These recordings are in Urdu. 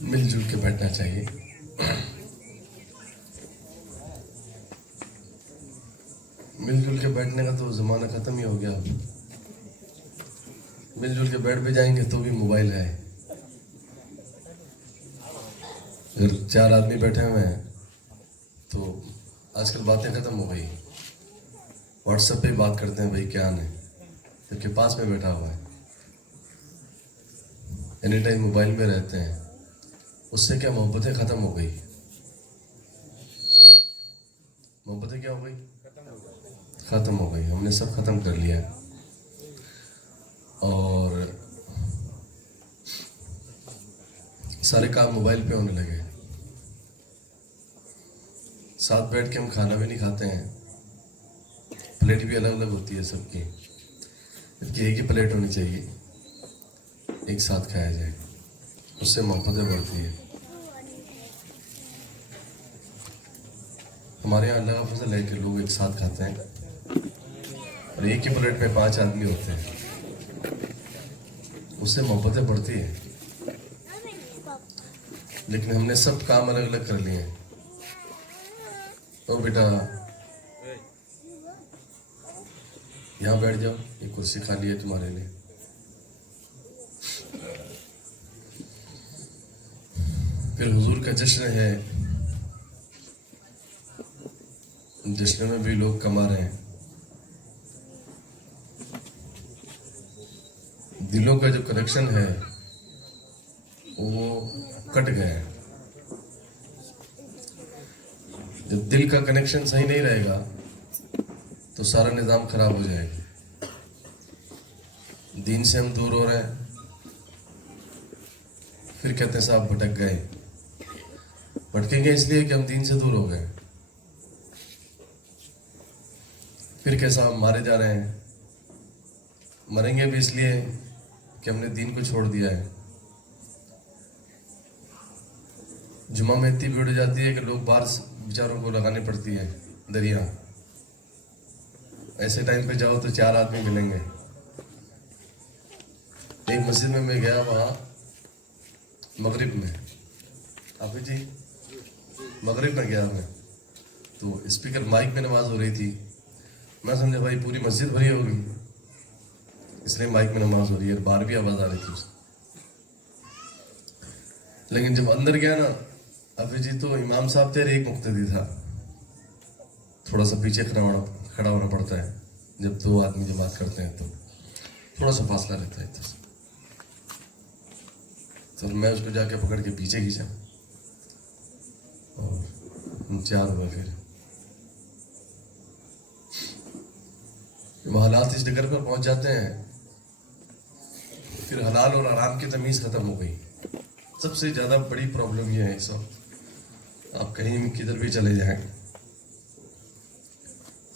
مل جل کے بیٹھنا چاہیے. مل جل کے بیٹھنے کا تو زمانہ ختم ہی ہو گیا. اب مل جل کے بیٹھ بھی جائیں گے تو بھی موبائل ہے. اگر 4 آدمی بیٹھے ہوئے ہیں تو آج کل باتیں ختم ہو گئی. واٹس ایپ پہ بات کرتے ہیں بھائی کیا نہیں، کیونکہ پاس میں بیٹھا ہوا ہے. اینی ٹائم موبائل میں رہتے ہیں. اس سے کیا محبتیں ختم ہو گئی. محبتیں کیا ہو گئی؟ ختم ہو گئی. ہم نے سب ختم کر لیا. اور سارے کام موبائل پہ ہونے لگے. ساتھ بیٹھ کے ہم کھانا بھی نہیں کھاتے ہیں. پلیٹ بھی الگ الگ ہوتی ہے سب کی، جبکہ ایک ہی پلیٹ ہونی چاہیے، ایک ساتھ کھایا جائے. اس سے محبتیں بڑھتی ہیں. ہمارے یہاں اللہ کا فضل ہے کہ لوگ ایک ساتھ کھاتے ہیں اور ایک ہی پلیٹ میں 5 آدمی ہوتے ہیں. اس سے محبتیں بڑھتی ہیں. لیکن ہم نے سب کام الگ الگ کر لیے ہیں. او بیٹا یہاں بیٹھ جاؤ، یہ کرسی خالی ہے تمہارے لیے. پھر حضور کا جشن ہے، جشن میں بھی لوگ کما رہے ہیں. دلوں کا جو کنیکشن ہے وہ کٹ گیا ہے. جب دل کا کنیکشن صحیح نہیں رہے گا تو سارا نظام خراب ہو جائے گا. دین سے ہم دور ہو رہے ہیں، پھر کہتے ہیں صاحب بھٹک گئے. بھٹکیں گے اس لیے کہ ہم دین سے دور ہو گئے. پھر کیسا ہم مارے جا رہے ہیں. مریں گے بھی اس لیے کہ ہم نے دین کو چھوڑ دیا ہے. جمعہ میں اتنی بھیڑ ہو جاتی ہے کہ لوگ باہر بیچاروں کو لگانی پڑتی ہے دریا. ایسے ٹائم پہ جاؤ تو 4 آدمی ملیں گے. ایک مسجد میں گیا، وہاں مغرب میں، حافظ جی مغرب میں گیا میں، تو اسپیکر مائک میں نماز ہو رہی تھی. میں سمجھا بھائی پوری مسجد بھری ہوگی اس لیے مائک میں نماز ہو رہی ہے. باہر بھی آواز آ رہی تھی. لیکن جب اندر گیا نا حافظ جی، تو امام صاحب تیرے ایک مقتدی تھا. تھوڑا سا پیچھے کھڑا ہونا پڑتا ہے. جب 2 آدمی جماعت کرتے ہیں تو تھوڑا سا فاصلہ رہتا ہے. تو میں اس کو جا کے پکڑ کے پیچھے کھینچا اور ہم 4 ہوئے. پھر جب حالات اس ڈگر پر پہنچ جاتے ہیں پھر حلال اور حرام کی تمیز ختم ہو گئی. سب سے زیادہ بڑی پرابلم یہ ہے اس وقت، آپ کہیں کدھر بھی چلے جائیں،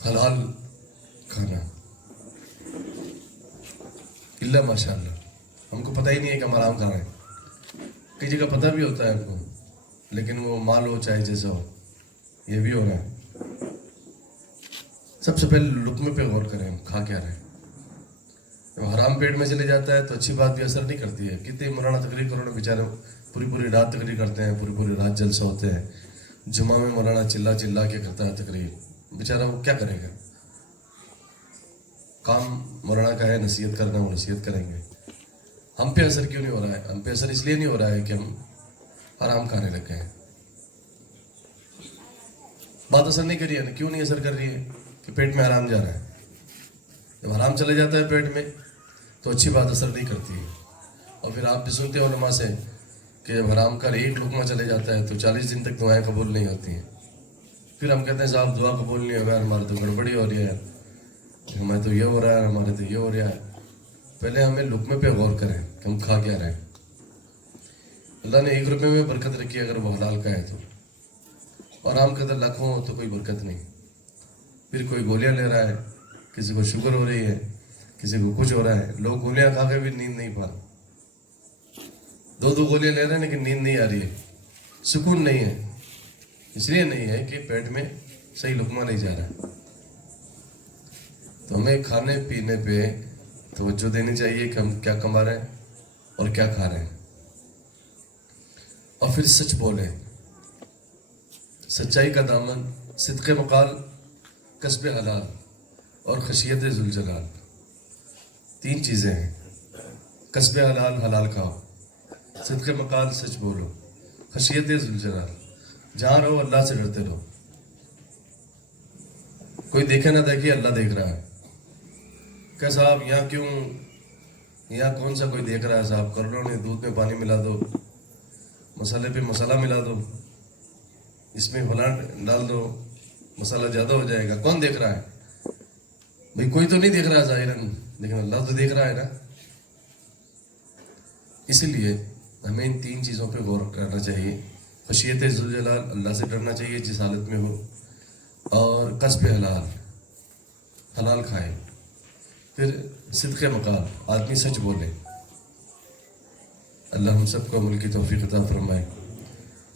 حلال کھانا اللہ ماشاء اللہ ہم کو پتہ ہی نہیں ہے کہ ہم حرام کھا رہے ہیں. کئی جگہ پتہ بھی ہوتا ہے ہم کو، لیکن وہ مال ہو چاہے جیسا ہو، یہ بھی ہو رہا ہے. سب سے پہلے لقمے پہ غور کریں، ہم کھا کیا رہے ہیں. جب حرام پیٹ میں چلے جاتا ہے تو اچھی بات بھی اثر نہیں کرتی ہے. کتنے مولانا تقریر کرو نا، بیچارے پوری رات تقریر کرتے ہیں، پوری رات جلسہ ہوتے ہیں. جمعہ میں مولانا چلا کے کرتا ہے تقریر. بیچارہ وہ کیا کرے گا؟ کام مولانا کا ہے نصیحت کرنا، وہ نصیحت کریں گے. ہم پہ اثر کیوں نہیں ہو رہا ہے؟ ہم پہ اثر اس لیے نہیں ہو رہا ہے کہ ہم حرام کھانے لگ گئے ہیں. بات اثر نہیں کری ہے. کیوں نہیں اثر کر رہی ہے؟ کہ پیٹ میں حرام جا رہا ہے. جب حرام چلے جاتا ہے پیٹ میں تو اچھی بات اثر نہیں کرتی ہے. اور پھر آپ بھی سنتے ہو علماء سے کہ جب حرام کا ایک لقمہ چلے جاتا ہے تو 40 دن تک دعائیں قبول نہیں ہوتی ہیں. پھر ہم کہتے ہیں صاحب دعا قبول نہیں ہوگا، ہمارے تو گڑبڑی ہو رہی ہے، ہمیں تو یہ ہو رہا ہے، ہمارے تو یہ ہو رہا ہے. پہلے ہمیں لقمے پہ غور کریں کہ ہم کھا کیا رہے ہیں. اللہ نے 1 روپے میں برکت رکھی اگر وہ حلال کا ہے تو، اور حرام کا اگر لاکھوں ہو تو کوئی برکت نہیں. پھر کوئی گولیاں لے رہا ہے، کسی کو شوگر ہو رہی ہے، کسی کو کچھ ہو رہا ہے. لوگ گولیاں کھا کے بھی نیند نہیں پا، 2 گولیاں لے رہے ہیں لیکن نیند نہیں آ رہی ہے، سکون نہیں ہے. اس لیے نہیں ہے کہ پیٹ میں صحیح لقمہ نہیں جا رہا. تو ہمیں کھانے پینے پہ توجہ دینی چاہیے کہ ہم کیا کما رہے ہیں اور کیا کھا رہے ہیں. اور پھر سچ بولیں. سچائی کا دامن، صدق مقال، کسب حلال اور خشیت ذوالجلال. 3 چیزیں ہیں. کسب حلال، حلال کھاؤ. صدق مقال، سچ بولو. خشیت ذوالجلال، جہاں رہو اللہ سے ڈرتے رہو. کوئی دیکھے نہ دیکھے، اللہ دیکھ رہا ہے. کہ صاحب یہاں کیوں، یہاں کون سا کوئی دیکھ رہا ہے صاحب، کر لو، نہیں دودھ میں پانی ملا دو، مسالے پہ مسالہ ملا دو، اس میں فلاں ڈال دو، مسالہ زیادہ ہو جائے گا. کون دیکھ رہا ہے بھئی؟ کوئی تو نہیں دیکھ رہا ظاہراً، لیکن اللہ تو دیکھ رہا ہے نا. اسی لیے ہمیں ان 3 چیزوں پہ غور کرنا چاہیے. خشیت ذوالجلال، اللہ سے ڈرنا چاہیے جس حالت میں ہو، اور کسب حلال، حلال کھائے. پھر صدق مقال، آدمی سچ بولے. اللہ ہم سب کو عمل کی توفیق عطا فرمائے.